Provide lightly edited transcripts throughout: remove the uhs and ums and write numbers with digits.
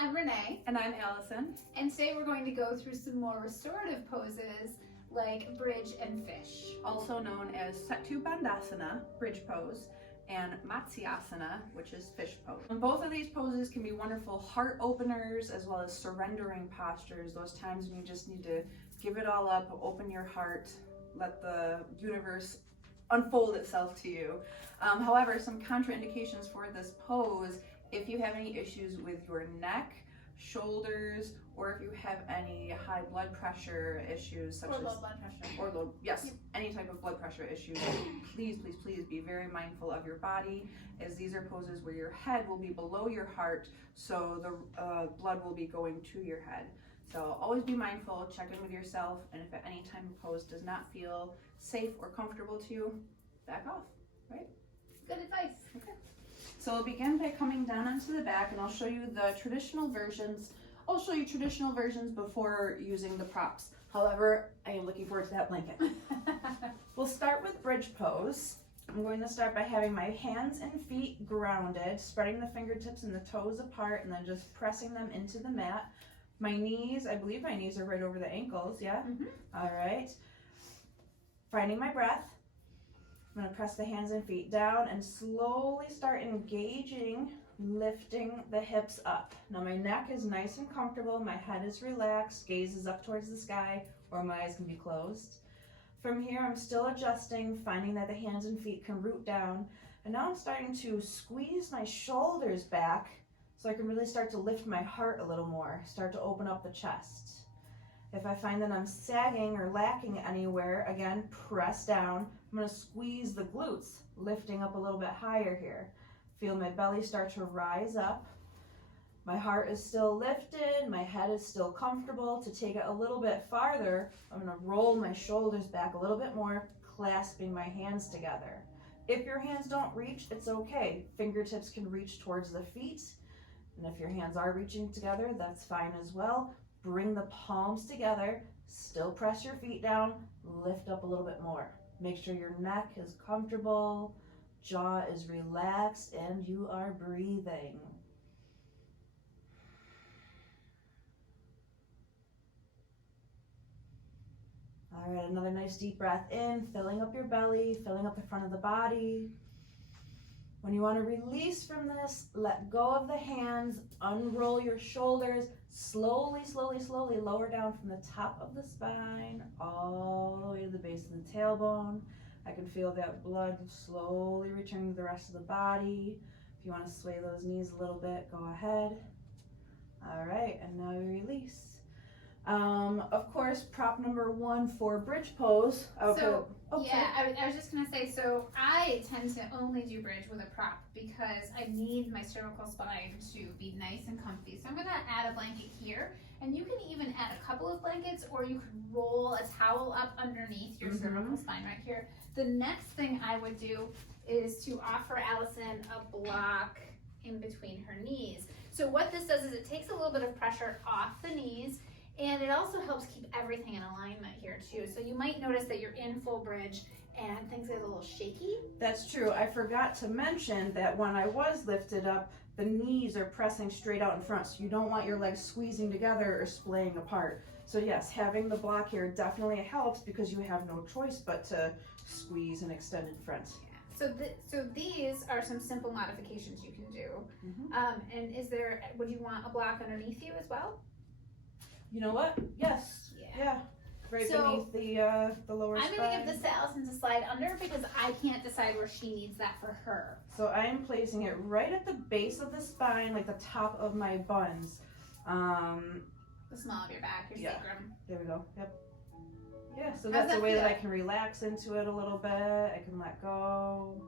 I'm Renee. And I'm Allison. And today we're going to go through some more restorative poses like bridge and fish. Also known as Setu Bandhasana, bridge pose, and Matsyasana, which is fish pose. And both of these poses can be wonderful heart openers as well as surrendering postures, those times when you just need to give it all up, open your heart, let the universe unfold itself to you. However, some contraindications for this pose: if you have any issues with your neck, shoulders, or if you have any high blood pressure issues such Or as low blood pressure. any type of blood pressure issues, please be very mindful of your body, as these are poses where your head will be below your heart, so the blood will be going to your head. So always be mindful, check in with yourself, and if at any time a pose does not feel safe or comfortable to you, back off, right? Good advice. Okay. So we'll begin by coming down onto the back, and I'll show you the traditional versions. I'll show you traditional versions before using the props. However, I am looking forward to that blanket. We'll start with bridge pose. I'm going to start by having my hands and feet grounded, spreading the fingertips and the toes apart, and then just pressing them into the mat. My knees, I believe my knees are right over the ankles, yeah? Mm-hmm. All right. Finding my breath. I'm going to press the hands and feet down and slowly start engaging, lifting the hips up. Now my neck is nice and comfortable, my head is relaxed, gaze is up towards the sky, or my eyes can be closed. From here, I'm still adjusting, finding that the hands and feet can root down. And now I'm starting to squeeze my shoulders back so I can really start to lift my heart a little more, start to open up the chest. If I find that I'm sagging or lacking anywhere, again, press down. I'm going to squeeze the glutes, lifting up a little bit higher here. Feel my belly start to rise up. My heart is still lifted, my head is still comfortable. To take it a little bit farther, I'm going to roll my shoulders back a little bit more, clasping my hands together. If your hands don't reach, it's okay. Fingertips can reach towards the feet. And if your hands are reaching together, that's fine as well. Bring the palms together, still press your feet down, lift up a little bit more. Make sure your neck is comfortable, jaw is relaxed, and you are breathing. All right, another nice deep breath in, filling up your belly, filling up the front of the body. When you want to release from this, let go of the hands, unroll your shoulders, slowly lower down from the top of the spine all the way to the base of the tailbone. I can feel that blood slowly returning to the rest of the body. If you want to sway those knees a little bit, go ahead. All right, and now you release. Of course, prop number one for bridge pose. I was just going to say, so I tend to only do bridge with a prop because I need my cervical spine to be nice and comfy. So I'm going to add a blanket here, and you can even add a couple of blankets, or you could roll a towel up underneath your cervical spine right here. The next thing I would do is to offer Allison a block in between her knees. So what this does is it takes a little bit of pressure off the knees, and it also helps keep everything in alignment here too. So you might notice that you're in full bridge and things get a little shaky. That's true. I forgot to mention that when I was lifted up, the knees are pressing straight out in front. So you don't want your legs squeezing together or splaying apart. So yes, having the block here definitely helps because you have no choice but to squeeze and extend in front. Yeah. So these are some simple modifications you can do. And would you want a block underneath you as well? You know what? Yes. Yeah. Right beneath the lower spine. I'm going to give this to Allison to slide under because I can't decide where she needs that for her. So I am placing it right at the base of the spine, like the top of my buns. The small of your back, your sacrum. There we go. Yep. Yeah, so that's a way that I can relax into it a little bit. I can let go.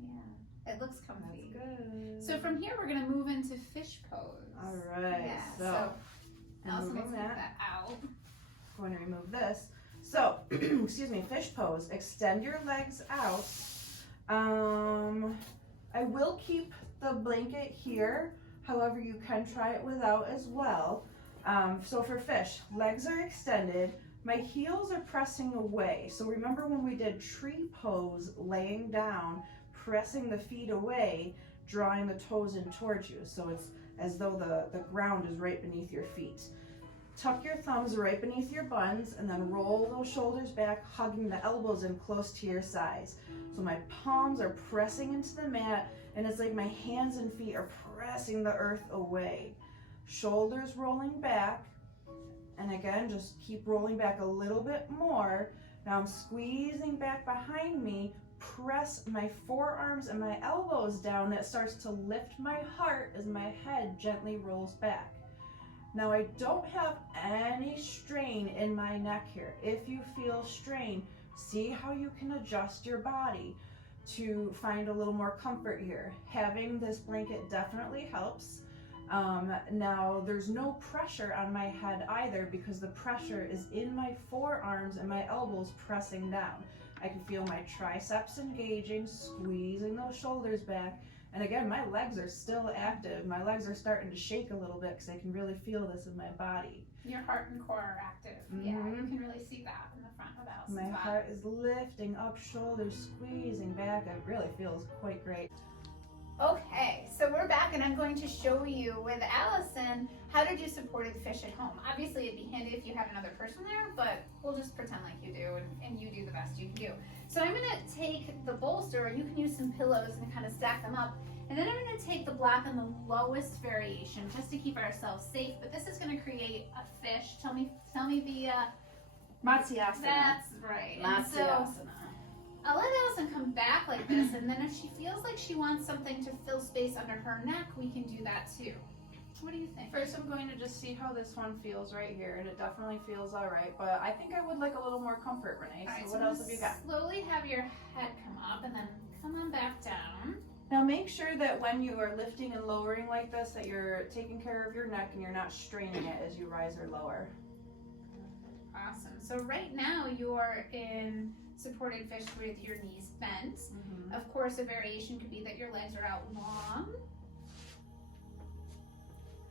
Yeah, it looks comfy. That's good. So from here, we're going to move into fish pose. All right. Yeah, So Allison will take that out. I'm going to remove this. So, excuse me, fish pose. Extend your legs out. I will keep the blanket here. However, you can try it without as well. So for fish, legs are extended. My heels are pressing away. So remember when we did tree pose, laying down, pressing the feet away, drawing the toes in towards you. So it's as though the ground is right beneath your feet. Tuck your thumbs right beneath your buns and then roll those shoulders back, hugging the elbows in close to your sides. So my palms are pressing into the mat, and it's like my hands and feet are pressing the earth away. Shoulders rolling back, and again, just keep rolling back a little bit more. Now I'm squeezing back behind me, press my forearms and my elbows down. That starts to lift my heart as my head gently rolls back. Now I don't have any strain in my neck here. If you feel strain, see how you can adjust your body to find a little more comfort here. Having this blanket definitely helps. Now there's no pressure on my head either, because the pressure is in my forearms and my elbows pressing down. I can feel my triceps engaging, squeezing those shoulders back. And again, my legs are still active. My legs are starting to shake a little bit because I can really feel this in my body. Your heart and core are active. Yeah, you can really see that in the front of Allison's My body. heart is lifting up, shoulders squeezing back. It really feels quite great. Okay, so we're back and I'm going to show you with Allison how to do supported fish at home. Obviously it'd be handy if you had another person there, but we'll just pretend like you do and you do the best you can do. So I'm gonna take the bolster, or you can use some pillows and kind of stack them up. And then I'm gonna take the block on the lowest variation just to keep ourselves safe, but this is gonna create a fish. Tell me the, Matsyasana. that's right. And so Matsyasana. I'll let Allison come back like this, and then if she feels like she wants something to fill space under her neck, we can do that too. What do you think? First, I'm going to just see how this one feels right here, and it definitely feels all right, but I think I would like a little more comfort, Renee. All right, So so what else have you got? slowly have your head come up and then come on back down. Now make sure that when you are lifting and lowering like this, that you're taking care of your neck and you're not straining it as you rise or lower. Awesome. So right now you're in supported fish with your knees bent. Of course, a variation could be that your legs are out long.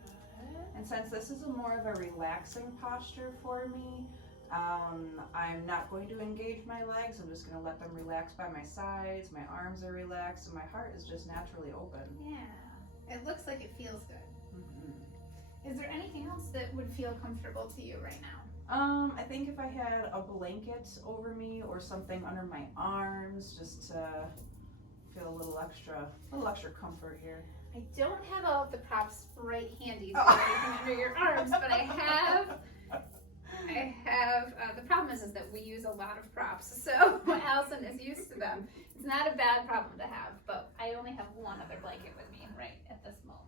Good. And since this is a more of a relaxing posture for me, I'm not going to engage my legs. I'm just going to let them relax by my sides. My arms are relaxed, and my heart is just naturally open. Yeah. It looks like it feels good. Is there anything else that would feel comfortable to you right now? I think if I had a blanket over me or something under my arms, just to feel a little extra comfort here. I don't have all of the props right handy to put anything under your arms, but I have. The problem is that we use a lot of props, so Allison is used to them. It's not a bad problem to have, but I only have one other blanket with me right at this moment.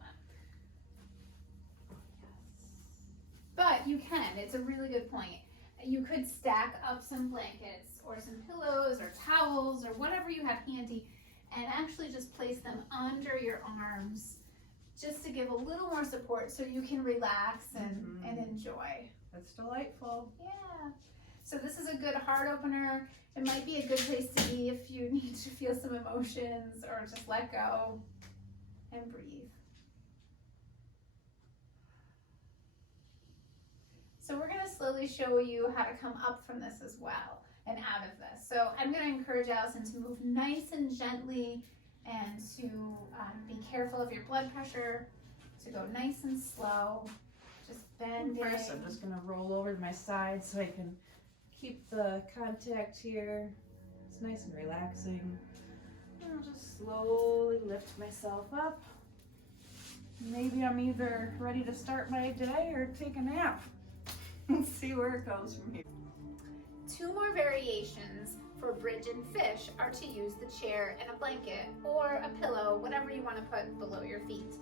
But you can, it's a really good point. You could stack up some blankets or some pillows or towels or whatever you have handy and actually just place them under your arms just to give a little more support so you can relax and enjoy. That's delightful. Yeah. So this is a good heart opener. It might be a good place to be if you need to feel some emotions or just let go and breathe. So we're going to slowly show you how to come up from this as well and out of this. So I'm going to encourage Allison to move nice and gently and to be careful of your blood pressure, to go nice and slow, just bending. First, I'm just going to roll over to my side so I can keep the contact here. It's nice and relaxing. And I'll just slowly lift myself up. Maybe I'm either ready to start my day or take a nap. Let's see where it goes from here. 2 more variations for bridge and fish are to use the chair and a blanket or a pillow, whatever you want to put below your feet.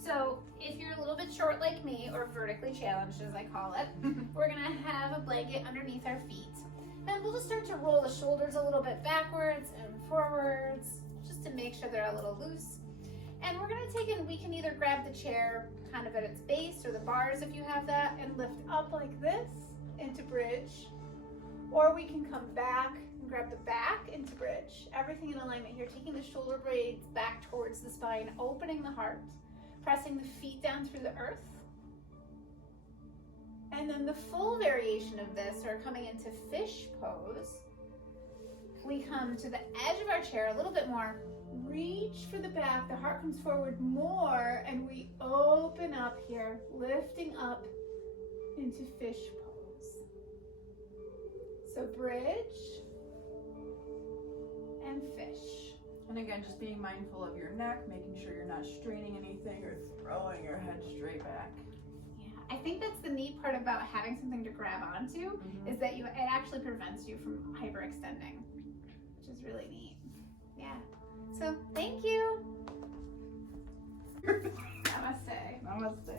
So if you're a little bit short like me, or vertically challenged as I call it, we're going to have a blanket underneath our feet. And we'll just start to roll the shoulders a little bit backwards and forwards, just to make sure they're a little loose. And we're going to take we can either grab the chair kind of at its base or the bars if you have that and lift up like this into bridge. Or we can come back and grab the back into bridge. Everything in alignment here, taking the shoulder blades back towards the spine, opening the heart, pressing the feet down through the earth. And then the full variation of this are coming into fish pose. We come to the edge of our chair a little bit more, reach for the back. The heart comes forward more, and we open up here, lifting up into fish pose. So bridge and fish. And again, just being mindful of your neck, making sure you're not straining anything or throwing your head straight back. Yeah, I think that's the neat part about having something to grab onto is that it actually prevents you from hyperextending, which is really neat. Yeah. So thank you. Namaste. Namaste.